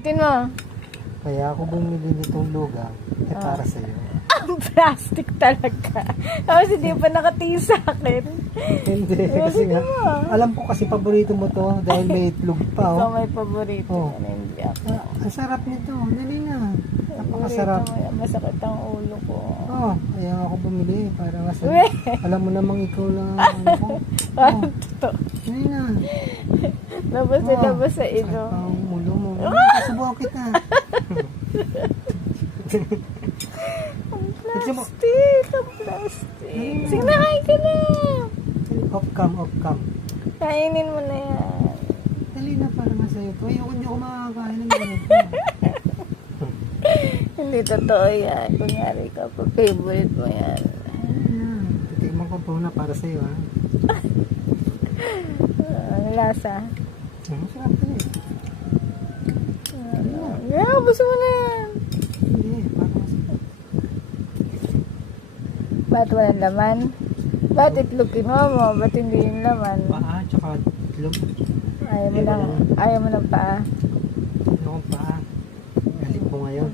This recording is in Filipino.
Tin mo. Kaya ako bumili nitong lugaw. Para sa'yo. Ang plastic talaga. Tapos hindi pa nakatingin sa akin. Hindi. Kasi nga, alam ko kasi paborito mo to dahil may itlog pa. Ikaw Oh. may paborito. Oh. Hindi ako. Ang sarap nito. Dali na. Napakasarap. Paborito mo yan. Masakit ang ulo ko. Oh, kaya ako bumili para mas Uwe. alam mo namang ikaw lang ano ko. Oh, Totoo. dali na. Labas na labas sa ino. Ang ulo mo. Subukan kita. Ang plastic. Ang plastic. Sige na, kain ka na. Off cam, off cam. Kainin mo na yan. Dali na para masaya to. Ayoko hindi ako makakain ng ganito. Hindi totoo yan. Kunyari ka pa. Favorite mo yan. Ayan. Titigman ko po na para sa'yo ha. Ang lasa. Masarap to eh. Yeah, gusto mo na yan. Hindi, para masarap. Ba't walang laman? Ba't itlog kinuha mo? Ba't hindi yung laman? Paa, tsaka itlog. Ayaw mo ng paa. Ano kong paa? Galit mo ngayon.